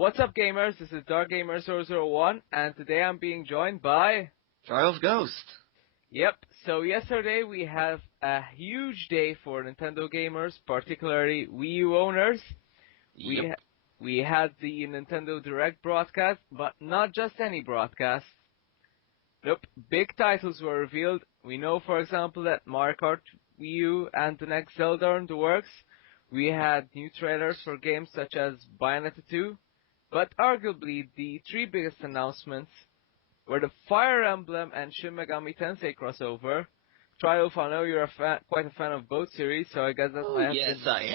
What's up, gamers? This is DarkGamer001, and today I'm being joined by... triwolfghost. Yep, so yesterday we had a huge day for Nintendo gamers, particularly Wii U owners. Yep. We had the Nintendo Direct broadcast, but not just any broadcast. Nope, big titles were revealed. We know, for example, that Mario Kart Wii U and the next Zelda are in the works. We had new trailers for games such as Bayonetta 2, but arguably the three biggest announcements were the Fire Emblem and Shin Megami Tensei crossover. Triumph, I know you're quite a fan of both series, so I guess that might have yes, been... I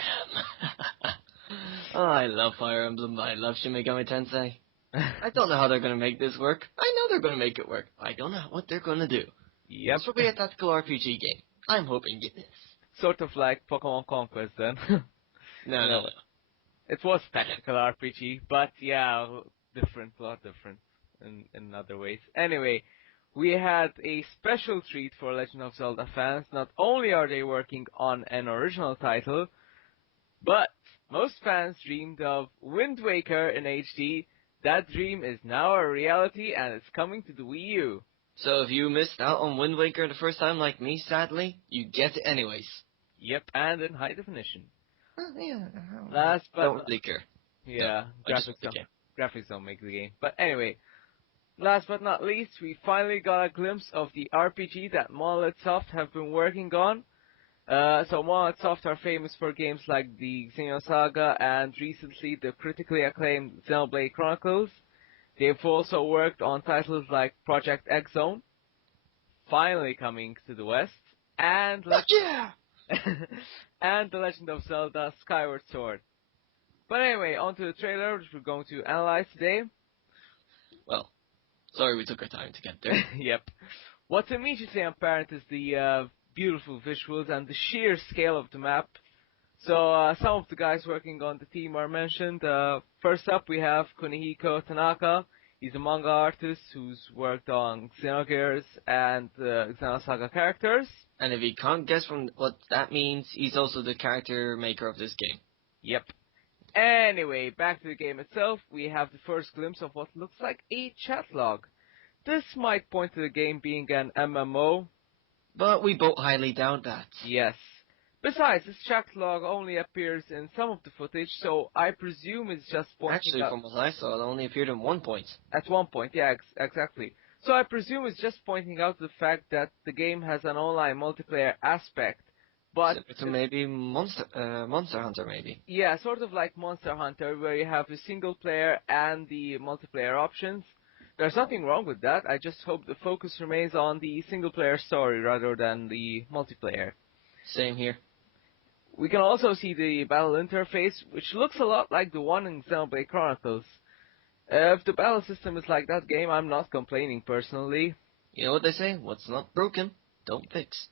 am. I love Fire Emblem. I love Shin Megami Tensei. I don't know how they're gonna make this work. I know they're gonna make it work. I don't know what they're gonna do. Yep. This will be a tactical RPG game. I'm hoping it is. Sort of like Pokemon Conquest then. No. It was tactical RPG, but yeah, a lot different in other ways. Anyway, we had a special treat for Legend of Zelda fans. Not only are they working on an original title, but most fans dreamed of Wind Waker in HD. That dream is now a reality and it's coming to the Wii U. So if you missed out on Wind Waker the first time like me, sadly, you get it anyways. Yep, and in high definition. Yeah. Last but Don't really care. yeah, No, graphics don't make the game. But anyway, last but not least, we finally got a glimpse of the RPG that Monolith Soft have been working on. So Monolith Soft are famous for games like the Xenosaga and recently the critically acclaimed Xenoblade Chronicles. They've also worked on titles like Project X Zone, finally coming to the West, and and The Legend of Zelda Skyward Sword. But anyway, on to the trailer, which we're going to analyze today. Well, sorry we took our time to get there. Yep. What's immediately apparent is the beautiful visuals and the sheer scale of the map. So some of the guys working on the team are mentioned. First up, we have Kunihiko Tanaka. He's a manga artist who's worked on Xenogears and Xenosaga characters. And if you can't guess from what that means, he's also the character maker of this game. Yep. Anyway, back to the game itself. We have the first glimpse of what looks like a chat log. This might point to the game being an MMO. But we both highly doubt that. Yes. Besides, this chat log only appears in some of the footage, so I presume it's just pointing Actually, out... from what I saw, it only appeared at one point. At one point, yeah, exactly. So I presume it's just pointing out the fact that the game has an online multiplayer aspect. But So maybe Monster Hunter, maybe. Yeah, sort of like Monster Hunter, where you have the single player and the multiplayer options. There's nothing wrong with that. I just hope the focus remains on the single player story rather than the multiplayer. Same here. We can also see the battle interface, which looks a lot like the one in Xenoblade Chronicles. If the battle system is like that game, I'm not complaining personally. You know what they say? What's not broken, don't fix.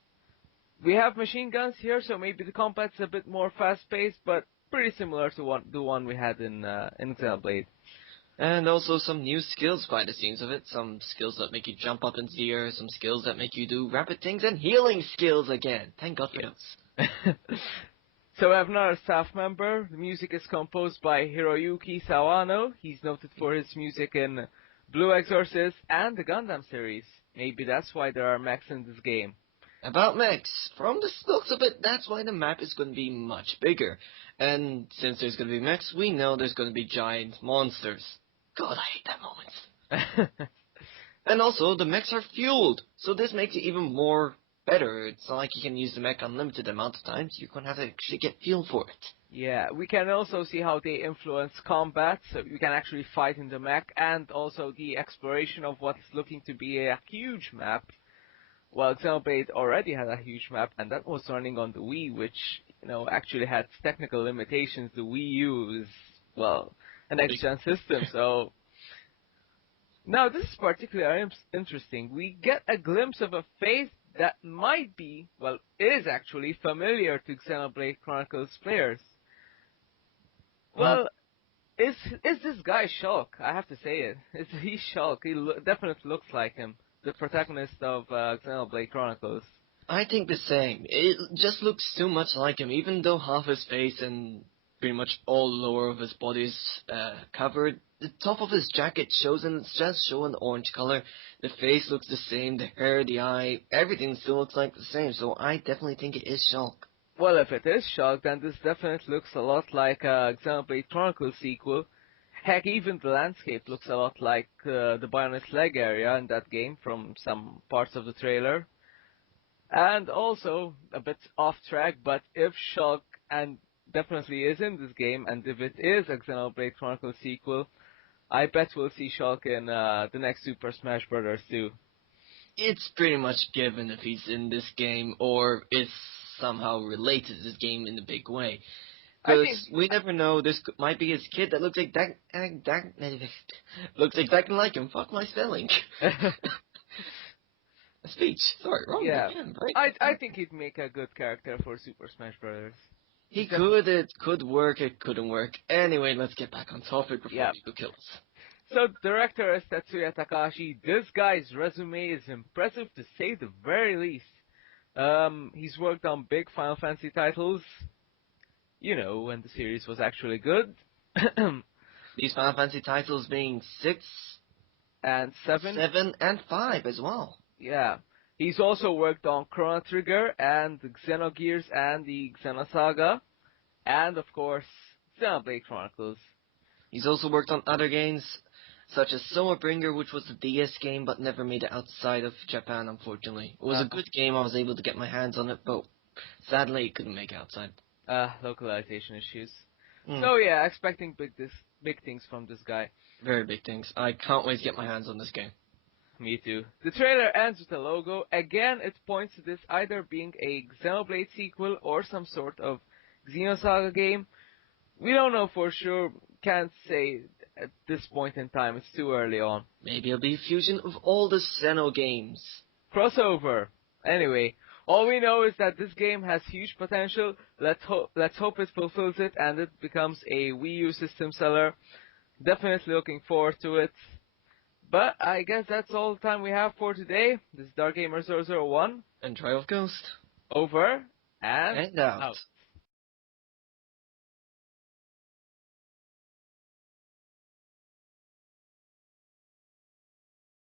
We have machine guns here, so maybe the combat's a bit more fast-paced, but pretty similar to the one we had in Xenoblade. And also some new skills by the scenes of it. Some skills that make you jump up into the air, some skills that make you do rapid things, and healing skills again. Thank God for those. So we have another staff member. The music is composed by Hiroyuki Sawano. He's noted for his music in Blue Exorcist and the Gundam series. Maybe that's why there are mechs in this game. About mechs, from the looks of it, that's why the map is going to be much bigger. And since there's going to be mechs, we know there's going to be giant monsters. God, I hate that moment. And also, the mechs are fueled, so this makes it even more better. It's not like you can use the mech unlimited amount of times. You're going to have to actually get fuel for it. Yeah, we can also see how they influence combat, so you can actually fight in the mech, and also the exploration of what's looking to be a huge map. Well, Xenoblade already had a huge map, and that was running on the Wii, which, actually had technical limitations. The Wii U is, well, a next-gen system, so... Now, this is particularly interesting. We get a glimpse of a face that might be, well, is actually familiar to Xenoblade Chronicles players. Well, is this guy Shulk? I have to say it. Is he Shulk? He definitely looks like him, the protagonist of Xenoblade Chronicles. I think the same. It just looks too much like him, even though half his face and pretty much all lower of his body is covered. The top of his jacket shows, and it's just showing orange color. The face looks the same, the hair, the eye, everything still looks like the same. So I definitely think it is Shulk. Well, if it is Shulk, then this definitely looks a lot like Xenoblade Chronicles sequel. Heck, even the landscape looks a lot like the Bioness Leg area in that game from some parts of the trailer. And also, a bit off track, but if Shulk and definitely is in this game, and if it is a Xenoblade Chronicles sequel, I bet we'll see Shulk in the next Super Smash Bros. Too. It's pretty much given if he's in this game or is somehow related to this game in a big way. I think Because we never know, might be his kid that looks looks exactly like him. Fuck my spelling. Speech. Sorry, wrong yeah, again. Right. I think he'd make a good character for Super Smash Bros. He could, it could work, it couldn't work. Anyway, let's get back on topic before Yeah. people kill us. So, director is Tetsuya Takahashi. This guy's resume is impressive to say the very least. He's worked on big Final Fantasy titles, you know, when the series was actually good. These Final Fantasy titles being 6, And 7. 7, and 5 as well. Yeah. He's also worked on Chrono Trigger and the Xenogears and the Xenosaga. And, of course, Xenoblade Chronicles. He's also worked on other games, such as Summerbringer, which was a DS game but never made it outside of Japan, unfortunately. It was a good game, I was able to get my hands on it, but sadly it couldn't make it outside. Localization issues. So yeah, expecting big things from this guy. Very big things. I can't wait to get my hands on this game. Me too. The trailer ends with a logo. Again, it points to this either being a Xenoblade sequel or some sort of Xenosaga game. We don't know for sure. Can't say at this point in time. It's too early on. Maybe it'll be a fusion of all the Xeno games. Crossover. Anyway, all we know is that this game has huge potential. Let's hope it fulfills it and it becomes a Wii U system seller. Definitely looking forward to it. But I guess that's all the time we have for today. This is DarkGamer001. And triwolfghost. Over and out. out.